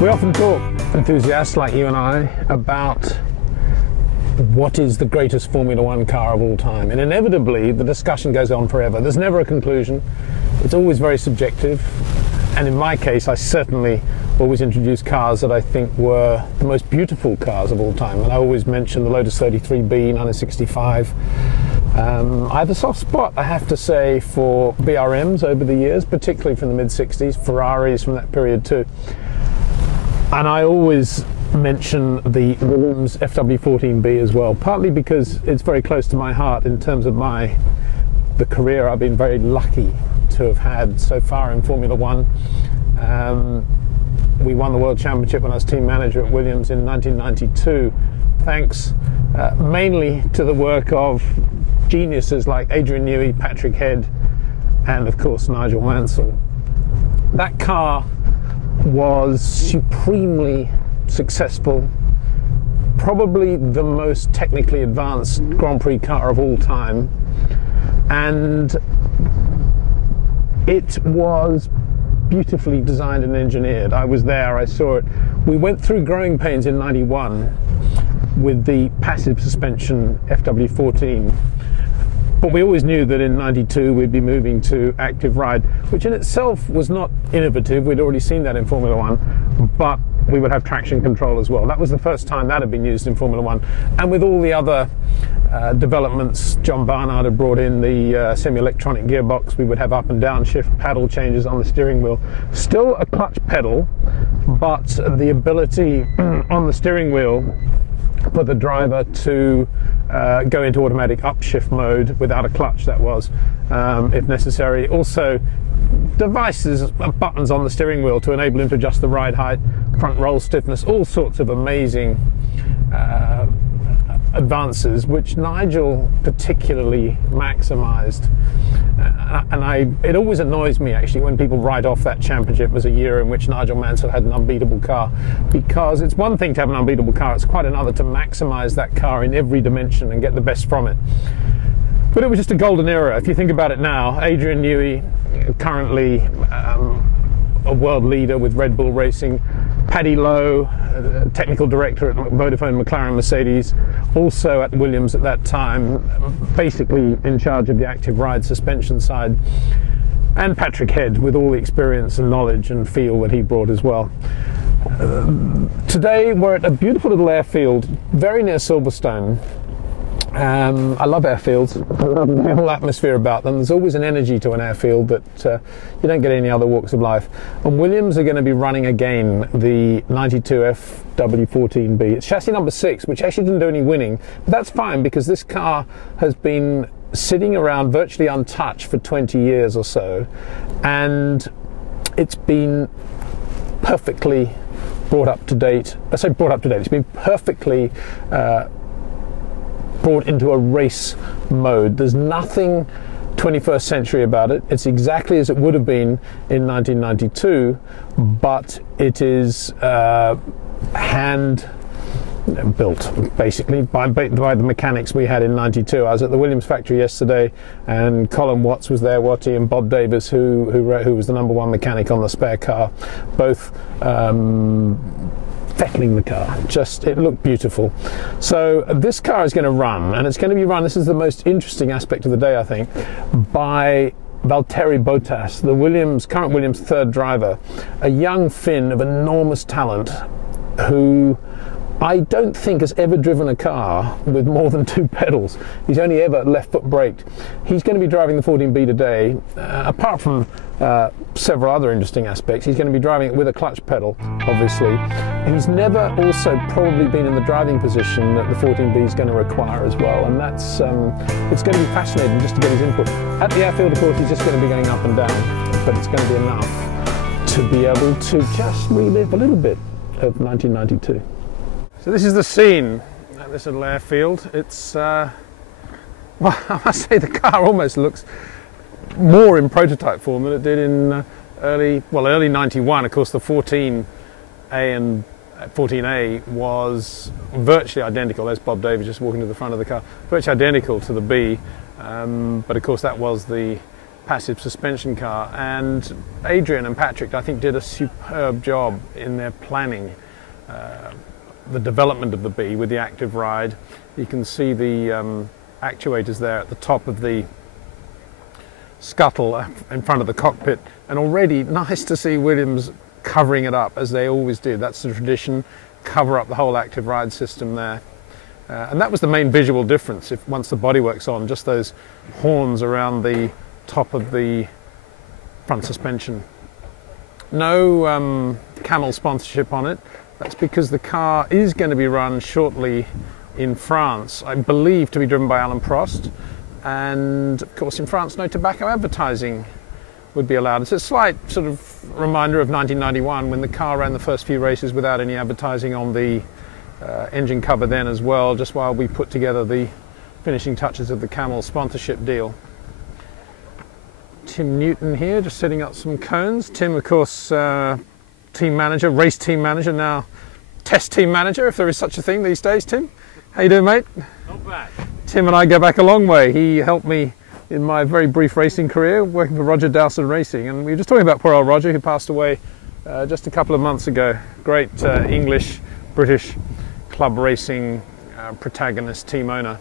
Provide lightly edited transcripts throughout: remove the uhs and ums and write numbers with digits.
We often talk, enthusiasts like you and I, about what is the greatest Formula One car of all time. And inevitably, the discussion goes on forever. There's never a conclusion. It's always very subjective. And in my case, I certainly always introduce cars that I think were the most beautiful cars of all time. And I always mention the Lotus 33B, 1965. I have a soft spot, I have to say, for BRMs over the years, particularly from the mid-60s, Ferraris from that period too. And I always mention the Williams FW14B as well, partly because it's very close to my heart in terms of the career I've been very lucky to have had so far in Formula One. We won the World Championship when I was team manager at Williams in 1992, thanks mainly to the work of geniuses like Adrian Newey, Patrick Head, and of course Nigel Mansell. That car was supremely successful, probably the most technically advanced Grand Prix car of all time, and it was beautifully designed and engineered. I was there, I saw it. We went through growing pains in '91 with the passive suspension FW14, but we always knew that in '92 we'd be moving to active ride, which in itself was not innovative. We'd already seen that in Formula One, but we would have traction control as well. That was the first time that had been used in Formula One. And with all the other developments, John Barnard had brought in the semi-electronic gearbox. We would have up and down shift paddle changes on the steering wheel. Still a clutch pedal, but the ability on the steering wheel for the driver to go into automatic upshift mode without a clutch, that was, if necessary. Also, devices, buttons on the steering wheel to enable him to adjust the ride height, front roll stiffness, all sorts of amazing advances, which Nigel particularly maximised. It always annoys me actually when people write off that championship as a year in which Nigel Mansell had an unbeatable car, because it's one thing to have an unbeatable car, it's quite another to maximise that car in every dimension and get the best from it. But it was just a golden era. If you think about it now, Adrian Newey, currently a world leader with Red Bull Racing, Paddy Lowe, technical director at Vodafone McLaren Mercedes, also at Williams at that time, basically in charge of the active ride suspension side, and Patrick Head with all the experience and knowledge and feel that he brought as well. Today we're at a beautiful little airfield very near Silverstone. I love airfields. I love the whole atmosphere about them. There's always an energy to an airfield that you don't get in any other walks of life. And Williams are going to be running again the 92 FW14B. It's chassis number 6, which actually didn't do any winning. But that's fine, because this car has been sitting around virtually untouched for 20 years or so. And it's been perfectly brought up to date. I say brought up to date. It's been perfectly brought into a race mode. There's nothing 21st century about it. It's exactly as it would have been in 1992, but it is hand built basically by the mechanics we had in '92. I was at the Williams factory yesterday, and Colin Watts was there, Watty, and Bob Davis, who was the #1 mechanic on the spare car, both fettling the car. It looked beautiful. So this car is going to run, and it's going to be run, this is the most interesting aspect of the day I think, by Valtteri Bottas, the current Williams third driver, a young Finn of enormous talent who I don't think has ever driven a car with more than 2 pedals. He's only ever left foot braked. He's going to be driving the 14B today. Apart from several other interesting aspects, he's going to be driving it with a clutch pedal, obviously. He's never also probably been in the driving position that the 14B is going to require as well, and that's it's going to be fascinating just to get his input. At the airfield, of course, he's just going to be going up and down, but it's going to be enough to be able to just relive a little bit of 1992. So this is the scene at this little airfield. It's, well, I must say the car almost looks more in prototype form than it did in early '91. Of course, the 14A and 14A was virtually identical. There's Bob Davis just walking to the front of the car, virtually identical to the B. But of course, that was the passive suspension car, and Adrian and Patrick, I think, did a superb job in their planning the development of the B with the active ride. You can see the actuators there at the top of the scuttle in front of the cockpit, and already nice to see Williams covering it up as they always do. That's the tradition, cover up the whole active ride system there. And that was the main visual difference once the bodywork's on, just those horns around the top of the front suspension. No Camel sponsorship on it. That's because the car is going to be run shortly in France, I believe to be driven by Alain Prost. And of course in France no tobacco advertising would be allowed. It's a slight sort of reminder of 1991 when the car ran the first few races without any advertising on the engine cover then as well, just while we put together the finishing touches of the Camel sponsorship deal. Tim Newton here just setting up some cones. Tim, of course, team manager, race team manager, now test team manager, if there is such a thing these days. Tim, how you doing, mate? Not bad. Tim and I go back a long way. He helped me in my very brief racing career working for Roger Dowson Racing, and we were just talking about poor old Roger, who passed away just a couple of months ago. Great English, British club racing protagonist, team owner.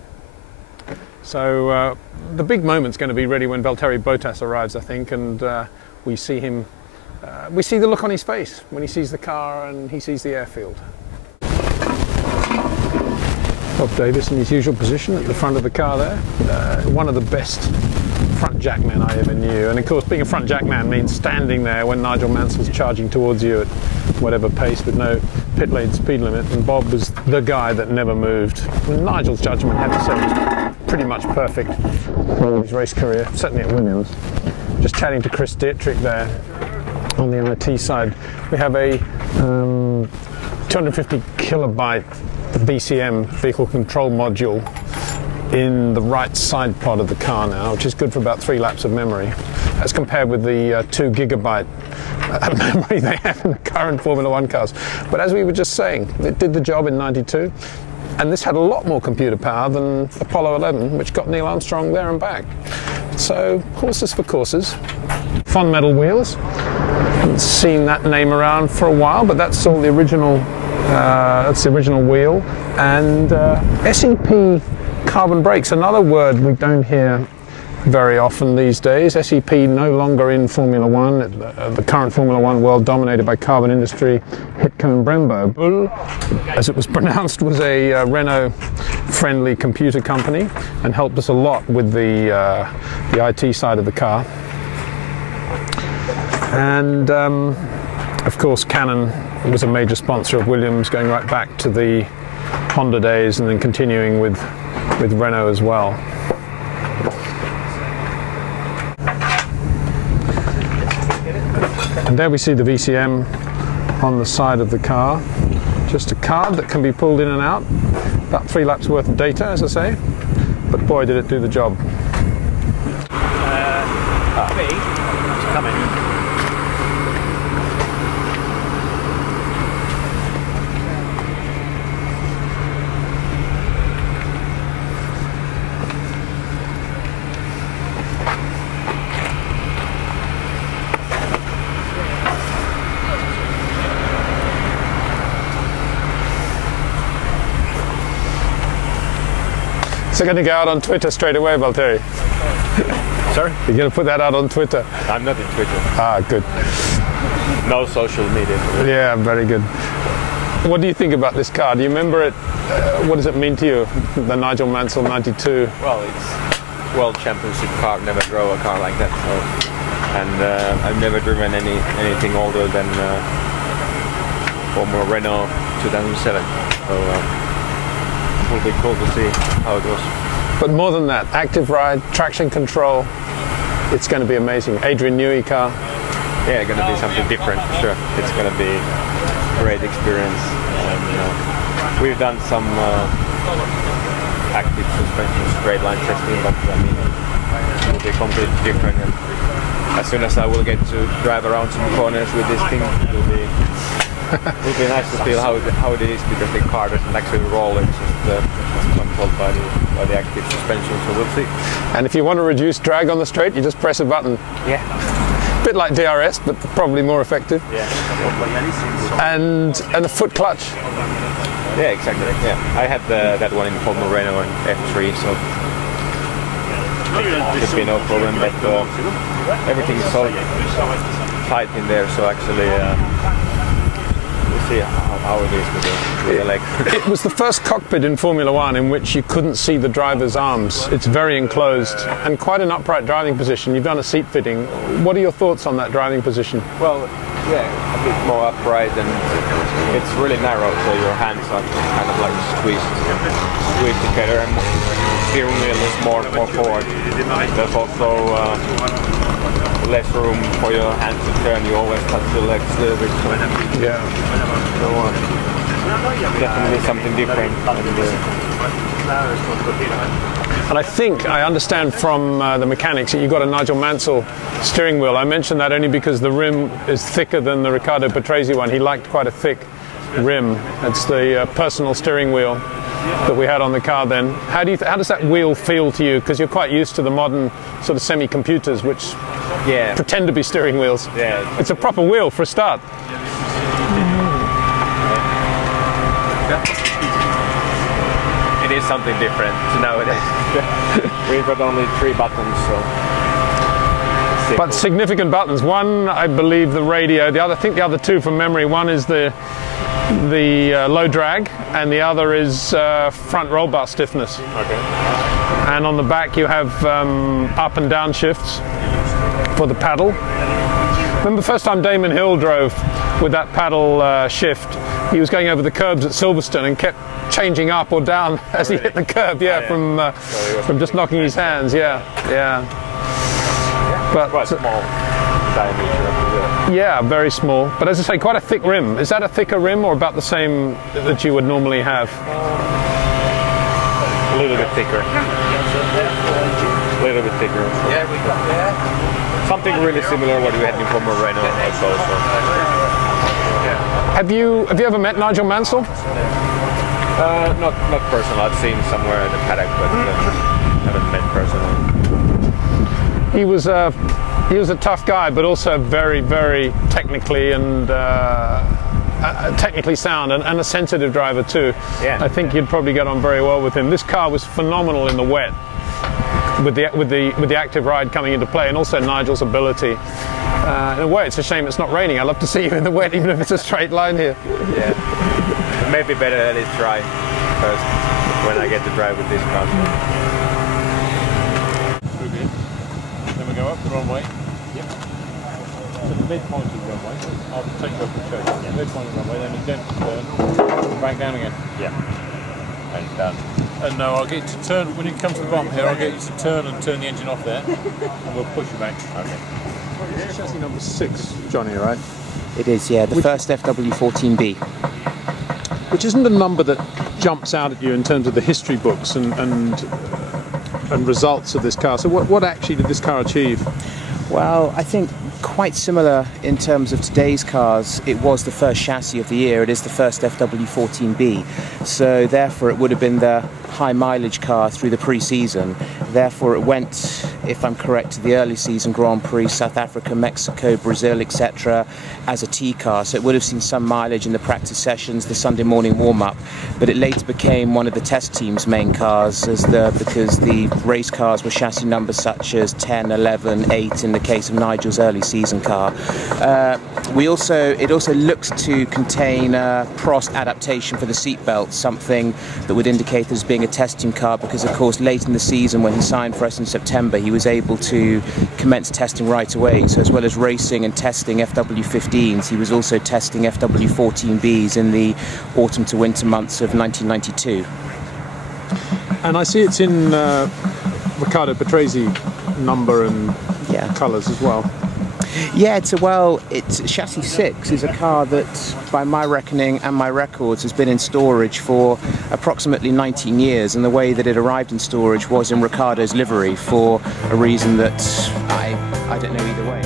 So the big moment's going to be ready when Valtteri Bottas arrives, I think, and we see him. We see the look on his face when he sees the car and he sees the airfield. Bob Davis in his usual position at the front of the car there. One of the best front jack men I ever knew. And of course, being a front jack man means standing there when Nigel Mansell's charging towards you at whatever pace with no pit lane speed limit. And Bob was the guy that never moved. And Nigel's judgment, I have to say, was pretty much perfect for his race career, certainly at Williams. Just chatting to Chris Dietrich there on the IT side. We have a 250 kilobyte VCM, vehicle control module, in the right side pod of the car now, which is good for about 3 laps of memory, as compared with the 2 gigabyte memory they have in the current Formula One cars. But as we were just saying, it did the job in '92, and this had a lot more computer power than Apollo 11, which got Neil Armstrong there and back. So horses for courses. Fond metal wheels. Haven't seen that name around for a while, but that's all the original. That's the original wheel. And SEP carbon brakes, another word we don't hear very often these days. SEP no longer in Formula One. The current Formula One world dominated by carbon industry. Hitco and Brembo. Bull, as it was pronounced, was a Renault-friendly computer company and helped us a lot with the IT side of the car. And of course, Canon was a major sponsor of Williams, going right back to the Honda days and then continuing with Renault as well. And there we see the VCM on the side of the car. Just a card that can be pulled in and out. About 3 laps worth of data, as I say. But boy, did it do the job. It's coming. So going to go out on Twitter straight away, Valtteri? Sorry? You're going to put that out on Twitter? I'm not in Twitter. Ah, good. No social media. Yeah, very good. What do you think about this car? Do you remember it? What does it mean to you, the Nigel Mansell 92? Well, it's World Championship car. Never drove a car like that. So, and I've never driven anything older than Formula Renault 2007. So it will be cool to see how it goes. But more than that, active ride, traction control, it's going to be amazing. Adrian Newey car. Yeah, going to be something different for sure. It's going to be a great experience. And, we've done some active suspension straight line testing, but I mean, it will be completely different. And as soon as I will get to drive around some corners with this thing, it will be It would be nice to feel how it is, because the car doesn't actually roll, it's just controlled by the active suspension, so we'll see. And if you want to reduce drag on the straight, you just press a button. Yeah. A bit like DRS, but probably more effective. Yeah. And a foot clutch. Yeah, exactly. Yeah, I had that one in Formula Renault and F3, so it should be no problem. But everything is so tight in there, so actually we'll see how it is with the leg. It was the first cockpit in Formula One in which you couldn't see the driver's arms. It's very enclosed and quite an upright driving position. You've done a seat fitting. What are your thoughts on that driving position? Well, yeah, a bit more upright, and it's really narrow, so your hands are kind of like squeezed together, and the steering wheel is more forward. There's also less room for your hands to turn. You always touch your legs a little bit. So, yeah. So, definitely something different. And I understand from the mechanics that you've got a Nigel Mansell steering wheel. I mentioned that only because the rim is thicker than the Riccardo Patrese one. He liked quite a thick rim. It's the personal steering wheel that we had on the car then. How does that wheel feel to you? Because you're quite used to the modern sort of semi-computers which pretend to be steering wheels. Yeah, it's a proper wheel for a start. It is something different nowadays. We've got only 3 buttons, so. But significant buttons. One, I believe, the radio. The other, I think the other 2 from memory. One is the low drag, and the other is front roll bar stiffness. Okay. And on the back you have up and down shifts for the paddle. Remember the first time Damon Hill drove with that paddle shift? He was going over the curbs at Silverstone and kept changing up or down as he hit the curb. Yeah, from just knocking his hands. Yeah. But quite small diameter. Yeah, very small. But as I say, quite a thick rim. Is that a thicker rim or about the same that you would normally have? A little bit thicker. A little bit thicker. Yeah, we got something really similar what we had in Formula Renault also. Yeah. Have you ever met Nigel Mansell? Not personal. I've seen somewhere in the paddock, but haven't met personally. He was a tough guy, but also very, very technically and technically sound, and a sensitive driver too. Yeah. I think you'd probably get on very well with him. This car was phenomenal in the wet, with the active ride coming into play, and also Nigel's ability. In a way, it's a shame it's not raining. I'd love to see you in the wet, even if it's a straight line here. Yeah. Maybe better let it dry first when I get to drive with this car. Okay. Then we go up the wrong way. Yep. So the midpoint of the runway. I'll take you up and show you. Yeah. Midpoint of the runway, then a gentle turn, back down again. Yeah. And done. And now I'll get you to turn, when you come to the bottom here, I'll get you to turn the engine off there, and we'll push you back. Okay. It's chassis number 6, Johnny, right? It is, yeah, the first FW14B. Which isn't a number that jumps out at you in terms of the history books and results of this car. So what actually did this car achieve? Well, I think quite similar in terms of today's cars. It was the first chassis of the year. It is the first FW14B. So therefore it would have been the high mileage car through the pre-season. Therefore it went, if I'm correct, to the early season Grand Prix, South Africa, Mexico, Brazil, etc. as a T car. So it would have seen some mileage in the practice sessions, the Sunday morning warm-up. But it later became one of the test team's main cars because the race cars were chassis numbers such as 10, 11, 8 in the case of Nigel's early season car. It also looks to contain a Prost adaptation for the seatbelt, something that would indicate as being a testing car, because of course late in the season when he signed for us in September he was able to commence testing right away. So as well as racing and testing FW15s, he was also testing FW14Bs in the autumn to winter months of 1992. And I see it's in Riccardo Patrese number and colours as well. Yeah, it's chassis 6 is a car that, by my reckoning and my records, has been in storage for approximately 19 years, and the way that it arrived in storage was in Riccardo's livery for a reason that I don't know either way.